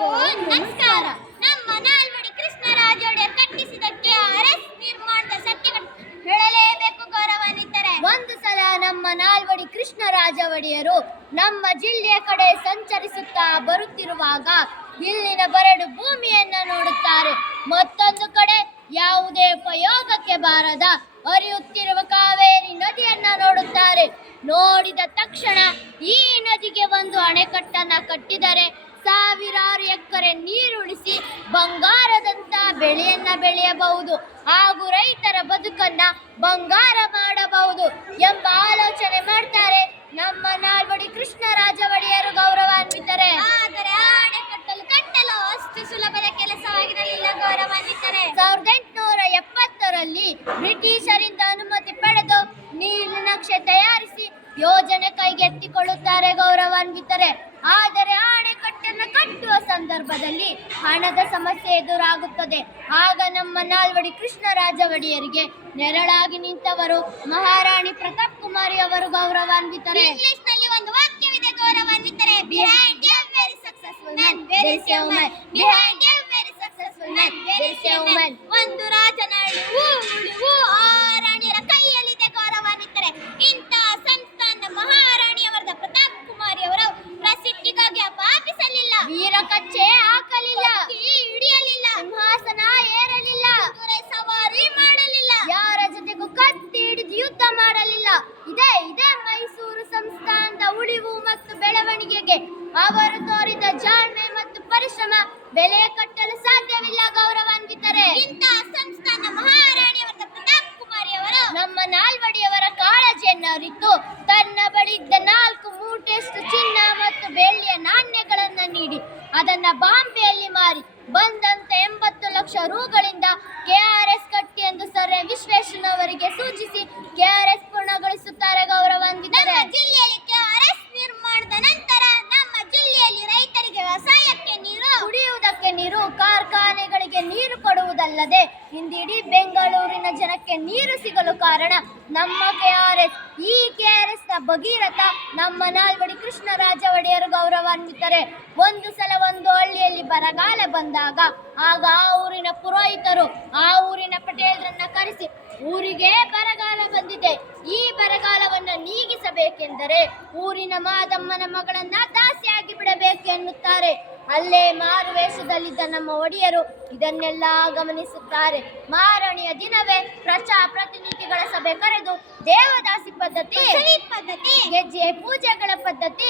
ಎಲ್ಲರಿಗೂ ನಮಸ್ಕಾರ. ನಮ್ಮ ನಾಲ್ವಡಿ ಕೃಷ್ಣರಾಜ ಒಡೆಯರ್ ಕಟ್ಟಿಸಿದ KRS ನಿರ್ಮಾಣದ ಸತ್ಯಗಳು ಹೇಳಲೇಬೇಕು ಗೌರವಾನ್ವಿತರೆ. ಒಂದು ಸಲ ನಮ್ಮ ನಾಲ್ವಡಿ ಕೃಷ್ಣರಾಜ ಒಡೆಯರು ನಮ್ಮ ಜಿಲ್ಲೆಯ ಕಡೆ ಸಂಚರಿಸುತ್ತಾ ಬರುತ್ತಿರುವಾಗ ಇಲ್ಲಿನ ಬರಡು ಭೂಮಿಯನ್ನ ನೋಡುತ್ತಾರೆ. ಮತ್ತೊಂದು ಕಡೆ ಯಾವುದೇ ಉಪಯೋಗಕ್ಕೆ ಬಾರದ ಹರಿಯುತ್ತಿರುವ ಕಾವೇರಿ ನದಿಯನ್ನ ನೋಡುತ್ತಾರೆ. ನೋಡಿದ ತಕ್ಷಣ ಈ ನದಿಗೆ ಒಂದು ಅಣೆಕಟ್ಟನ್ನ ಕಟ್ಟಿದರೆ ಸಾವಿರಾರು ಎಕರೆ ನೀರುಣಿಸಿ ಬಂಗಾರದಂತ ಬೆಳೆಯನ್ನ ಬೆಳೆಯಬಹುದು ಹಾಗೂ ರೈತರ ಬದುಕನ್ನ ಬಂಗಾರ ಮಾಡಬಹುದು ಎಂಬ ಆಲೋಚನೆ ಮಾಡ್ತಾರೆ ನಮ್ಮ ನಾಲ್ವಡಿ ಕೃಷ್ಣರಾಜ ಒಡೆಯರು ಗೌರವಾನ್ವಿತರೆ. ಆದರೆ ಕಟ್ಟಲು ಅಷ್ಟು ಸುಲಭದ ಕೆಲಸವಾಗಿರಲಿಲ್ಲ ಗೌರವಾನ್ವಿತರೆ. 1870ರಲ್ಲಿ ಬ್ರಿಟಿಷರಿಂದ ಅನುಮತಿ ಪಡೆದು ನೀರಿನ ನಕ್ಷೆ ತಯಾರಿಸಿ ಯೋಜನೆ ಕೈಗೆತ್ತಿಕೊಳ್ಳುತ್ತಾರೆ ಗೌರವಾನ್ವಿತರೆ. ಆದರೆ ಅಣೆಕಟ್ಟನ್ನು ಕಟ್ಟುವ ಸಂದರ್ಭದಲ್ಲಿ ಹಣದ ಸಮಸ್ಯೆ ಎದುರಾಗುತ್ತದೆ. ಆಗ ನಮ್ಮ ನಾಲ್ವಡಿ ಕೃಷ್ಣರಾಜ ಒಡೆಯರಿಗೆ ನೆರಳಾಗಿ ನಿಂತವರು ಮಹಾರಾಣಿ ಪ್ರತಾಪ್ ಕುಮಾರಿ ಅವರು ಗೌರವಾನ್ವಿತರೆ. ಇಂಗ್ಲಿಷ್ ನಲ್ಲಿ ಒಂದು ವಾಕ್ಯವಿದೆ ಗೌರವಾನ್ವಿತರೆ. Behind every successful man there is a woman. Behind every successful man there is a woman. ಒಂದು ರಾಜನ ಉಳಿವು ಆ ರಾಣಿಯರ ಕೈಯಲ್ಲಿದೆ ಗೌರವಾನ್ವಿತರೆ. ಇಂತಹ ಸಂಸ್ಥಾನದ ಮಹಾರಾಣಿಯವರಾದ ಪ್ರತಾಪ್ ಕುಮಾರಿ ಅವರು ಪ್ರಸಿದ್ಧಿಗಾಗಿ ಅಪಾಪಿಸಲಿಲ್ಲ, ವೀರ ಕಚ್ಚೆ ಹಾಕಲಿಲ್ಲ, ಹಿಡಿಯಲಿಲ್ಲ, ಸಿಂಹಾಸನ ಏರಲಿಲ್ಲ, ಕುದುರೆ ಸವಾರಿ ಮಾಡಲಿಲ್ಲ, ಯಾರ ಜೊತೆಗೂ ಕತ್ತಿ ಹಿಡಿದು ಯುದ್ಧ ಮಾಡಲಿಲ್ಲ. ಇದೇ ಮೈಸೂರು ಸಂಸ್ಥಾನದ ಉಳಿವು ಮತ್ತು ಬೆಳವಣಿಗೆಗೆ ಅವರು ತೋರಿದ ಜಾಣ್ಮೆ ಮತ್ತು ಪರಿಶ್ರಮ ಬೆಲೆ ಕಟ್ಟಲು ಸಾಧ್ಯವಿಲ್ಲ ಗೌರವಾನ್ವಿತರೆ. ಇಂತಹ ಸಂಸ್ಥಾನ ಮಹಾರಾಣಿಯವರಾದ ಪ್ರತಾಪ್ ಕುಮಾರಿ ಅವರು ನಮ್ಮ ನಾಲ್ವಡಿಯವರ ಕಾಳಜಿಯನ್ನು ಅರಿತು ತನ್ನ ಬಳಿ ಇದ್ದ 4 ಮೂಟೆಯಷ್ಟು ಚಿನ್ನ ಮತ್ತು ಬೆಳ್ಳಿಯ ನಾಣ್ಯಗಳನ್ನು ನೀಡಿ ಅದನ್ನ ಬಾಂಬೆಯಲ್ಲಿ ಮಾರಿ ಬಂದಂತ 80 ಲಕ್ಷ ರೂಗಳಿಂದ KRS ಕಟ್ಟಿ ಎಂದು ಸರ್ ವಿಶ್ವೇಶ್ವರಯ್ಯನವರಿಗೆ ಸೂಚಿಸಿ KRS ಪೂರ್ಣಗೊಳಿಸುತ್ತಾರೆ ಗೌರವಾನ್ವಿತರೆ. ನಮ್ಮ ಜಿಲ್ಲೆಯಲ್ಲಿ KRS ನಿರ್ಮಾಣದ ನಂತರ ನಮ್ಮ ಜಿಲ್ಲೆಯಲ್ಲಿ ರೈತರಿಗೆ ವ್ಯವಸಾಯಕ್ಕೆ ನೀರು, ಕುಡಿಯುವುದಕ್ಕೆ ನೀರು, ಕಾರ್ಖಾನೆಗಳಿಗೆ ನೀರು ಕೊಡುವುದಲ್ಲದೆ ಇಂದಿಡೀ ಬೆಂಗಳೂರಿನ ಜನಕ್ಕೆ ನೀರು ಸಿಗಲು ಕಾರಣ ನಮ್ಮ KRS. ಈ KRS ನ ಭಗೀರಥ ನಮ್ಮ ನಾಲ್ವಡಿ ಕೃಷ್ಣರಾಜ ಒಡೆಯರು ಗೌರವಾನ್ವಿತರೆ. ಒಂದು ಸಲ ಒಂದು ಹಳ್ಳಿಯಲ್ಲಿ ಬರಗಾಲ ಬಂದಾಗ ಆಗ ಆ ಊರಿನ ಪುರೋಹಿತರು ಆ ಊರಿನ ಪಟೇಲರನ್ನ ಕರೆಸಿ ಊರಿಗೆ ಬರಗಾಲ ಬಂದಿದೆ, ಈ ಬರಗಾಲವನ್ನ ನೀಗಿಸಬೇಕೆಂದರೆ ಊರಿನ ಮಾದಮ್ಮನ ಮಗಳನ್ನ ದಾಸಿಯಾಗಿ ಬಿಡಬೇಕು ಎನ್ನುತ್ತಾರೆ. ಅಲ್ಲೇ ಮಾರು ವೇಷದಲ್ಲಿದ್ದ ನಮ್ಮ ಒಡೆಯರು ಇದನ್ನೆಲ್ಲ ಗಮನಿಸುತ್ತಾರೆ. ಮಾರನೆಯ ದಿನವೇ ಪ್ರತಿನಿಧಿಗಳ ಸಭೆ ಕರೆದು ದೇವದಾಸಿ ಪದ್ಧತಿ, ಗೆಜ್ಜೆ ಪೂಜೆಗಳ ಪದ್ಧತಿ,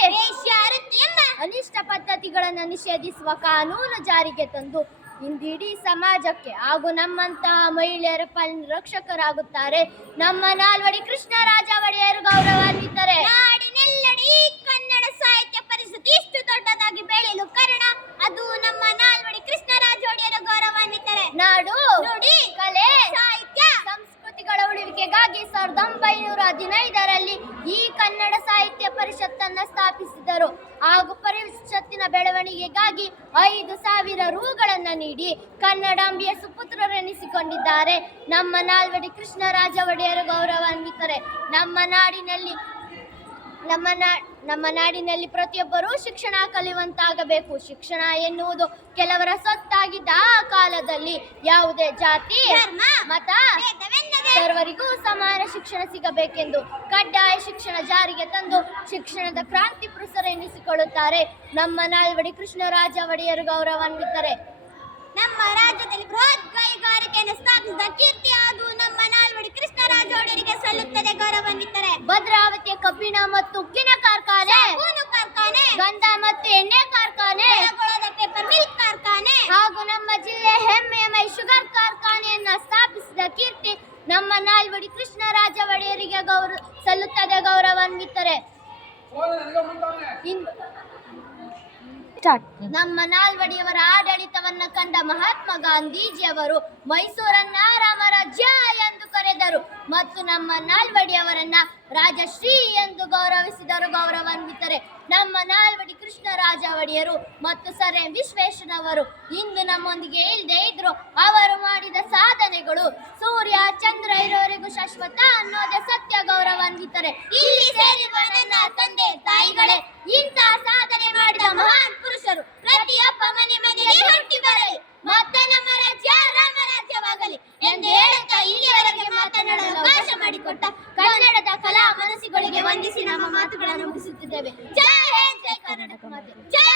ಅನಿಷ್ಟ ಪದ್ಧತಿಗಳನ್ನು ನಿಷೇಧಿಸುವ ಕಾನೂನು ಜಾರಿಗೆ ತಂದು ಇಂದಿಡೀ ಸಮಾಜಕ್ಕೆ ಹಾಗೂ ನಮ್ಮಂತಹ ಮಹಿಳೆಯರ ರಕ್ಷಕರಾಗುತ್ತಾರೆ ನಮ್ಮ ನಾಲ್ವಡಿ ಕೃಷ್ಣರಾಜ ಒಡೆಯರು ಗೌರವಾನ್ವಿತರೆ. ನಾಡಿನೆಲ್ಲಡಿ ಕನ್ನಡ ಸಾಹಿತ್ಯ ಪರಿಷತ್ ಇಷ್ಟು ದೊಡ್ಡದಾಗಿ ಬೆಳೆಯಲು ಕಾರಣ ಅದು ನಮ್ಮ ನಾಲ್ವಡಿ ಕೃಷ್ಣರಾಜ ಒಡೆಯರು ಗೌರವಾನ್ವಿತರೆ. ನಾಡು, ನುಡಿ, ಕಲೆ, ಸಾಹಿತ್ಯ, ಸಂಸ್ಕೃತಿಗಳ ಉಳಿವಿಕೆಗಾಗಿ 1915ರಲ್ಲಿ ಈ ಕನ್ನಡ ಸಾಹಿತ್ಯ ಪರಿಷತ್ತನ್ನು ಸ್ಥಾಪಿಸಿದರು ಹಾಗೂ ಪರಿಷತ್ತಿನ ಬೆಳವಣಿಗೆಗಾಗಿ 5,000 ರೂಗಳನ್ನು ನೀಡಿ ಕನ್ನಡಾಂಬೆಯ ಸುಪುತ್ರರೆನಿಸಿಕೊಂಡಿದ್ದಾರೆ ನಮ್ಮ ನಾಲ್ವಡಿ ಕೃಷ್ಣರಾಜ ಒಡೆಯರು ಗೌರವಾನ್ವಿತರೆ. ನಮ್ಮ ನಾಡಿನಲ್ಲಿ ಪ್ರತಿಯೊಬ್ಬರೂ ಶಿಕ್ಷಣ ಕಲಿಯುವಂತಾಗಬೇಕು. ಶಿಕ್ಷಣ ಎನ್ನುವುದು ಕೆಲವರ ಸೊತ್ತಾಗಿದ್ದ ಆ ಕಾಲದಲ್ಲಿ ಯಾವುದೇ ಜಾತಿ, ಧರ್ಮ, ಮತ ಸರ್ವರಿಗೂ ಸಮಾನ ಶಿಕ್ಷಣ ಸಿಗಬೇಕೆಂದು ಕಡ್ಡಾಯ ಶಿಕ್ಷಣ ಜಾರಿಗೆ ತಂದು ಶಿಕ್ಷಣದ ಕ್ರಾಂತಿ ಪುರುಷರೆನಿಸಿಕೊಳ್ಳುತ್ತಾರೆ ನಮ್ಮ ನಾಲ್ವಡಿ ಕೃಷ್ಣರಾಜ ಒಡೆಯರು ಗೌರವಾನ್ವಿತರೆ. ನಮ್ಮ ರಾಜ್ಯದಲ್ಲಿ ಬೃಹತ್ ಕೈಗಾರಿಕೆಯನ್ನು ಸ್ಥಾಪಿಸಿದ ಕೀರ್ತಿ ಅದು ನಮ್ಮ ನಾಲ್ವಡಿ ಕೃಷ್ಣರಾಜ ಒಡೆಯರಿಗೆ ಸಲ್ಲುತ್ತದೆ ಗೌರವಾನ್ವಿತರೆ. ಭದ್ರಾವತಿಯ ಕಬ್ಬಿಣ ಮತ್ತು ಉಕ್ಕಿನ ಕಾರ್ಖಾನೆ, ಕಾರ್ಖಾನೆ, ಗಂಧ ಮತ್ತು ಎಣ್ಣೆ ಕಾರ್ಖಾನೆ, ಪೇಪರ್ ಮಿಲ್ ಕಾರ್ಖಾನೆ ಹಾಗೂ ನಮ್ಮ ಜಿಲ್ಲೆಯ ಹೆಮ್ಮೆಯ ಮೈ ಶುಗರ್ ಕಾರ್ಖಾನೆಯನ್ನ ಸ್ಥಾಪಿಸಿದ ಕೀರ್ತಿ ನಮ್ಮ ನಾಲ್ವಡಿ ಕೃಷ್ಣರಾಜ ಒಡೆಯರಿಗೆ ಸಲ್ಲುತ್ತದೆ ಗೌರವಾನ್ವಿತರೆ. ನಮ್ಮ ನಾಲ್ವಡಿಯವರ ಆಡಳಿತವನ್ನ ಕಂಡ ಮಹಾತ್ಮ ಗಾಂಧೀಜಿಯವರು ಮೈಸೂರನ್ನ ರಾಮರಾಜ್ಯ ಎಂದು ಕರೆದರು ಮತ್ತು ನಮ್ಮ ನಾಲ್ವಡಿಯವರನ್ನ ರಾಜಶ್ರೀ ಎಂದು ಗೌರವಿಸಿದರು ಗೌರವಾನ್ವಿತರೆ. ನಮ್ಮ ನಾಲ್ವಡಿ ಕೃಷ್ಣರಾಜ ಒಡೆಯರು ಮತ್ತು ಸರ್ ವಿಶ್ವೇಶ್ವರಯ್ಯನವರು ಇಂದು ನಮ್ಮೊಂದಿಗೆ ಇಲ್ಲದೆ ಇದ್ರು ಅವರು ಮಾಡಿದ ಸಾಧನೆಗಳು ಸೂರ್ಯ ಚಂದ್ರ ಇರೋವರೆಗೂ ಶಾಶ್ವತ ಅನ್ನೋದೇ ಸತ್ಯ ಗೌರವಾನ್ವಿತರೆ. ಇಲ್ಲಿ ಸೇರಿರುವ ನನ್ನ ತಂದೆ ತಾಯಿಗಳೇ, ಇಂತಹ ಸಾಧನೆ ಮಾಡಿದ ಮಹಾನ್ ಪುರುಷರು ಪ್ರತಿಯೊಬ್ಬ ಮನೆ ಮಾಡಿಕೊಟ್ಟ ಕನ್ನಡದ ಕಲಾ ಮನಸ್ಸುಗಳಿಗೆ ವಂದಿಸಿ ನಮ್ಮ ಮಾತುಗಳನ್ನು ಮುಗಿಸುತ್ತಿದ್ದೇವೆ. ಜೈ ಹಿಂದ್, ಜೈ ಕರ್ನಾಟಕ ಮಾತೆ, ಜೈ